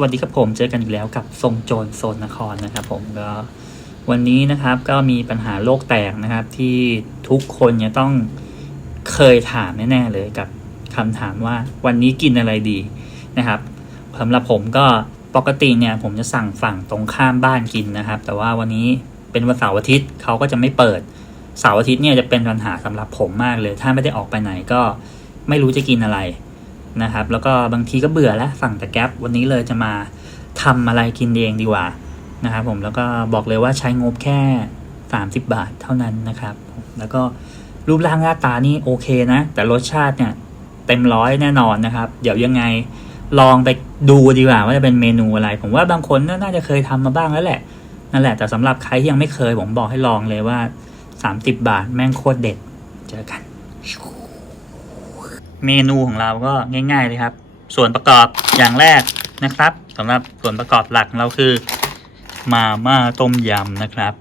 วัสดีครับผมเจอกันอีกแล้วกับทรงโจรโซนนครนะครับผมก็วันนี้นะครับก็มีปัญหาโลกแตกนะครับ ที่ทุกคนจะต้องเคยถามแน่ๆเลยกับคำถามว่าวันนี้กินอะไรดีนะครับสำหรับผมก็ปกติเนี่ยผมจะสั่งฝั่งตรงข้ามบ้านกินนะครับ แต่ว่าวันนี้เป็นวันเสาร์อาทิตย์เขาก็จะไม่เปิดเสาร์อาทิตย์เนี่ยจะเป็นปัญหาสำหรับผมมากเลย ถ้าไม่ได้ออกไปไหนก็ไม่รู้จะกินอะไร นะครับ แล้วก็บางทีก็เบื่อแล้วสั่งแต่แก๊ปวันนี้เลยจะมาทำอะไรกินเองดีกว่านะครับผมแล้วก็บอกเลยว่าใช้งบแค่ 30 บาทเท่านั้นนะครับ แล้วก็รูปร่างหน้าตานี่โอเคนะ แต่รสชาติเนี่ยเต็มร้อยแน่นอนนะครับ เดี๋ยวยังไงลองไปดูดีกว่าว่าจะเป็นเมนูอะไร ผมว่าบางคนน่าจะเคยทำมาบ้างแล้วแหละนั่นแหละแต่สำหรับใครที่ยังไม่เคยผมบอกให้ลองเลยว่า 30 บาทแม่งโคตรเด็ดเจอกัน เมนูของเราก็ง่าย ๆ เลยครับ ส่วนประกอบอย่างแรกนะครับสำหรับส่วนประกอบหลักเราคือ มาม่าต้มยำนะครับ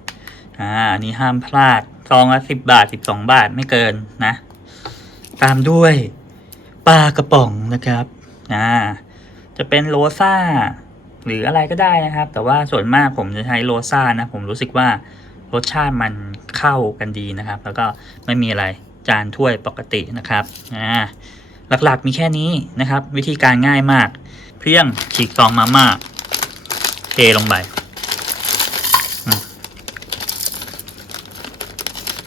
อ่าอันนี้ห้ามพลาดซองละสิบบาทสิบสองบาทไม่เกินนะ ตามด้วยปลากระป๋องนะครับอ่าจะเป็นโรซ่าหรืออะไรก็ได้นะครับ แต่ว่าส่วนมากผมจะใช้โรซ่านะ ผมรู้สึกว่ารสชาติมันเข้ากันดีนะครับ แล้วก็ไม่มีอะไร จานถ้วยปกตินะครับอ่าหลักๆมีแค่นี้นะครับ วิธีการง่ายมาก เพียงฉีกซองมาม่าเทลงไป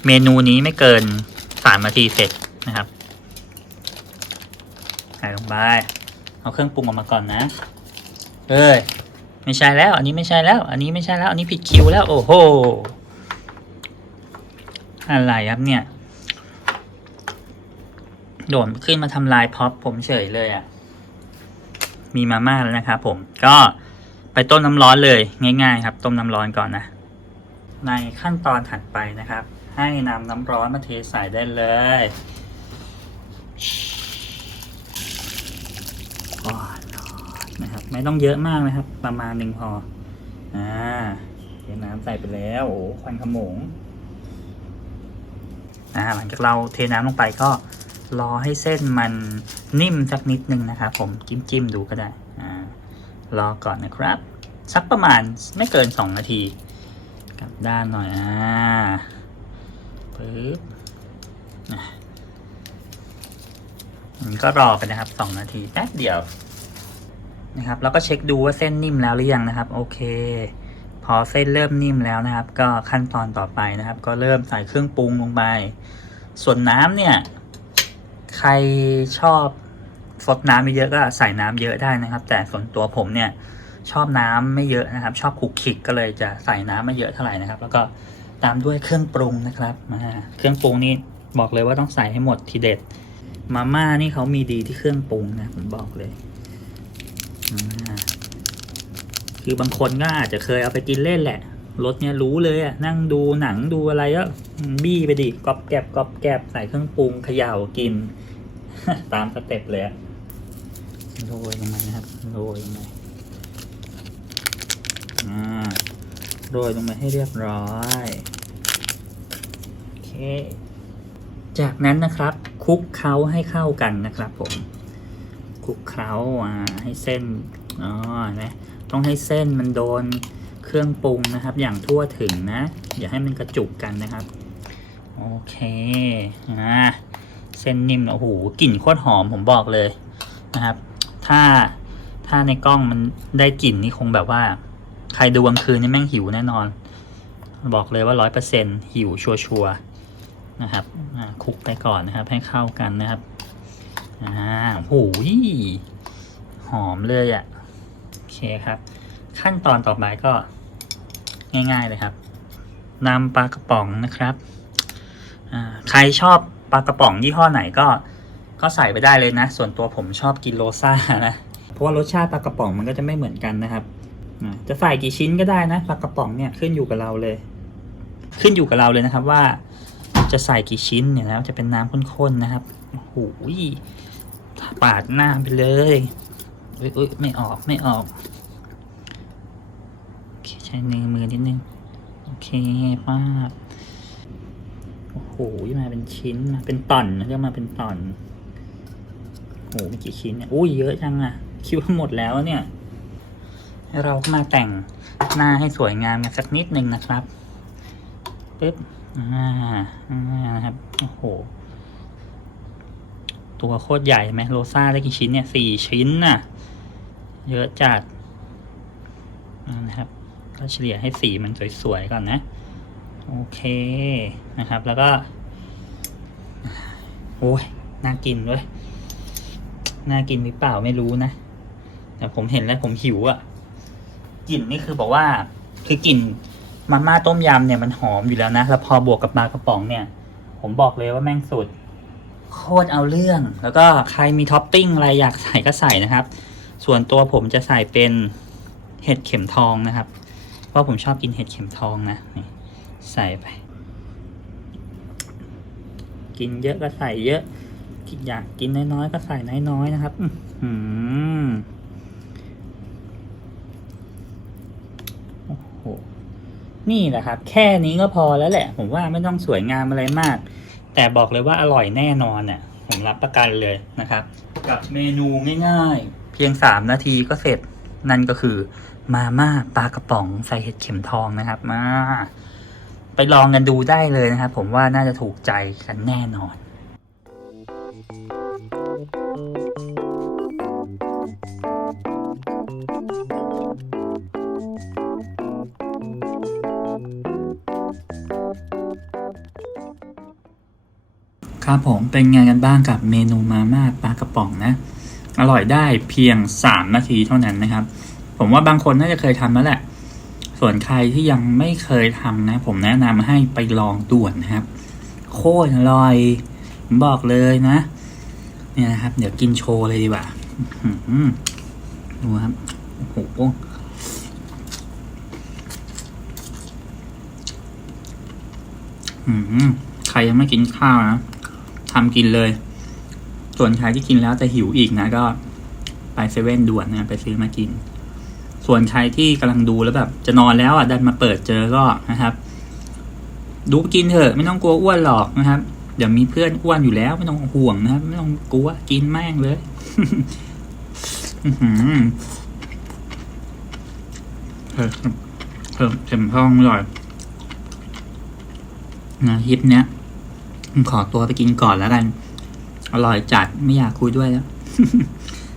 เมนูนี้ไม่เกินสามนาทีเสร็จนะครับใส่ลงไปเอาเครื่องปรุงออกมาก่อนนะเอ้ยไม่ใช่แล้ว อันนี้ไม่ใช่แล้ว อันนี้ไม่ใช่แล้ว อันนี้ผิดคิวแล้ว โอ้โห อะไรครับเนี่ย โดดขึ้นมาทำลายพ็อปผมเฉยเลยอะ่ะ มีมาม่าแล้วนะครับผม ก็ไปต้มน้ำร้อนเลยง่าย ๆ ครับ ต้มน้ำร้อนก่อนนะ ในขั้นตอนถัดไปนะครับ ให้นำน้ำร้อนมาเทใส่ได้เลยก่อนนะครับ ไม่ต้องเยอะมากนะครับ ประมาณหนึ่งพอ อ่าเทน้ำใส่ไปแล้วโอ้ควันขโมงอ่าหลังจากเราเทน้ำลงไปก็ รอให้เส้นมันนิ่มสักนิดนึงนะครับผมจิ้มจิ้มๆดูก็ได้อ่ารอก่อนนะครับ สักประมาณไม่เกิน 2 นาที กลับด้านหน่อยอ่าปึ๊บอะมันก็รอไปนะครับ 2 นาทีแป๊บเดียวนะครับ แล้วก็เช็คดูว่าเส้นนิ่มแล้วหรือยังนะครับ โอเค พอเส้นเริ่มนิ่มแล้วนะครับ ก็ขั้นตอนต่อไปนะครับ ก็เริ่มใส่เครื่องปรุงลงไป ส่วนน้ำเนี่ย ใครชอบสดน้ำเยอะก็ใส่น้ำเยอะได้นะครับ แต่ส่วนตัวผมเนี่ยชอบน้ำไม่เยอะนะครับ ชอบคุกคิกก็เลยจะใส่น้ำไม่เยอะเท่าไหร่นะครับ แล้วก็ตามด้วยเครื่องปรุงนะครับอ่าเครื่องปรุงนี่บอกเลยว่าต้องใส่ให้หมดทีเด็ด มาม่านี่เขามีดีที่เครื่องปรุงนะผมบอกเลยคือบางคนก็อาจจะเคยเอาไปกินเล่นแหละรถเนี่ยรู้เลยอะนั่งดูหนังดูอะไรก็บี้ไปดิกรอบแกบกรอบแกบใส่เครื่องปรุงเขย่ากิน ตามสเต็ปเลยโรยลงไปนะครับโรยลงไปอ่าโรยลงไปให้เรียบร้อยโอเคจากนั้นนะครับคลุกเคล้าให้เข้ากันนะครับผมคลุกเคล้าอ่าให้เส้นอ๋อเห็นไหมต้องให้เส้นมันโดนเครื่องปรุงนะครับ อย่างทั่วถึงนะ อย่าให้มันกระจุกกันนะครับ โอเคอ่า เส้นนิ่มโอ้โหกลิ่นโคตรหอมผมบอกเลยนะครับ ถ้าถ้าในกล้องมันได้กลิ่นนี่คงแบบว่า ใครดูกลางคืนนี่แม่งหิวแน่นอน บอกเลยว่าร้อยเปอร์เซ็นหิวชัวร์ๆนะครับคลุกไปก่อนนะครับ ให้เข้ากันนะครับอ่าโอ้โหหอมเลยอะ่ะโอเคครับ ขั้นตอนต่อไปก็ง่าย ๆเลยครับนำปลากระป๋องนะครับใครชอบ ปลากระป๋องยี่ห้อไหนก็ก็ใส่ไปได้เลยนะ ส่วนตัวผมชอบกินโรซ่านะเพราะว่ารสชาติปลากระป๋องมันก็จะไม่เหมือนกันนะครับจะใส่กี่ชิ้นก็ได้นะปลากระป๋องเนี่ยขึ้นอยู่กับเราเลย ขึ้นอยู่กับเราเลยนะครับว่าจะใส่กี่ชิ้นเนี่ยนะจะเป็นน้ำข้นๆนะครับโอ้โหปาดหน้าไปเลยเอ้ยเอ้ยไม่ออกไม่ออกโอเคใช้นมือนิดนึงโอเคป้าบ โอ้โหมาเป็นชิ้นมาเป็นตอนเรียกมาเป็นตอนโอ้โหมีกี่ชิ้นเนี่ยอุ้ยเยอะจังอะคิดว่าหมดแล้วเนี่ยเราก็มาแต่งหน้าให้สวยงามกันสักนิดหนึ่งนะครับปึ๊บอ่าอ่านะครับโอ้โห ตัวโคตรใหญ่ไหมโรซ่าได้กี่ชิ้นเนี่ยสี่ชิ้นน่ะ เยอะจัดนะครับ ก็เฉลี่ยให้สีมันสวยๆก่อนนะ โอเคนะครับ แล้วก็ โอ้ย น่ากินด้วย น่ากินหรือเปล่าไม่รู้นะ แต่ผมเห็นแล้วผมหิวอะ่ะ กลิ่นนี่คือบอกว่า คือกลิ่นมาม่าต้มยำเนี่ยมันหอมอยู่แล้วนะ แล้วพอบวกกับปลากระป๋องเนี่ย ผมบอกเลยว่าแม่งสุด โคตรเอาเรื่อง แล้วก็ใครมีท็อปปิ้งอะไรอยากใส่ก็ใส่นะครับ ส่วนตัวผมจะใส่เป็นเห็ดเข็มทองนะครับ เพราะผมชอบกินเห็ดเข็มทองนะนี่ ใส่ไป กินเยอะก็ใส่เยอะอยากกินน้อยๆก็ใส่น้อยๆนะครับ อื้อหือโอ้โห นี่แหละครับ แค่นี้ก็พอแล้วแหละ ผมว่าไม่ต้องสวยงามอะไรมาก แต่บอกเลยว่าอร่อยแน่นอนเนี่ยผมรับประกันเลยนะครับ กับเมนูง่ายๆ เพียง 3 นาทีก็เสร็จ นั่นก็คือมาม่าปลากระป๋องใส่เห็ดเข็มทองนะครับ มา ไปลองกันดูได้เลยนะครับ ผมว่าน่าจะถูกใจกันแน่นอนครับผมเป็นไงกันบ้างกับเมนูมาม่าปลากระป๋องนะ อร่อยได้เพียง 3 นาทีเท่านั้นนะครับ ผมว่าบางคนน่าจะเคยทำแล้วแหละ ส่วนใครที่ยังไม่เคยทำนะ ผมแนะนำให้ไปลองด่วนนะครับ โคตรอร่อยบอกเลยนะ เนี่ยนะครับ เดี๋ยวกินโชว์เลยดีกว่าดูครับโอ้โหใครยังไม่กินข้าวนะทำกินเลย ส่วนใครที่กินแล้วแต่หิวอีกนะก็ ไปเซเว่นด่วนนะ ไปซื้อมากิน ส่วนใครที่กำลังดูแล้วแบบ จะนอนแล้วอะดันมาเปิดเจอก็นะครับ ดูกินเถอะไม่ต้องกลัวอ้วนหรอกนะครับเดี๋ยวมีเพื่อนอ้วนอยู่แล้วไม่ต้องห่วงนะครับไม่ต้องกลัวกินแม่งเลยเพิ่มเพิ่มเข็มท้องอร่อยนะคลิปเนี้ยขอตัวไปกินก่อนแล้วกัน อร่อยจัดไม่อยากคุยด้วยแล้ว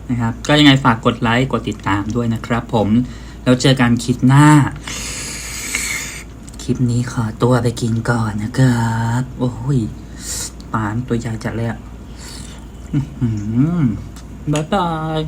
นะครับ ก็ยังไงฝากกดไลค์กดติดตามด้วยนะครับผม แล้วเจอกันคลิปหน้า คลิปนี้ขอตัวไปกินก่อนนะครับ โอ้ยปานตัวใหญ่จัดเลยอะบ๊ายบาย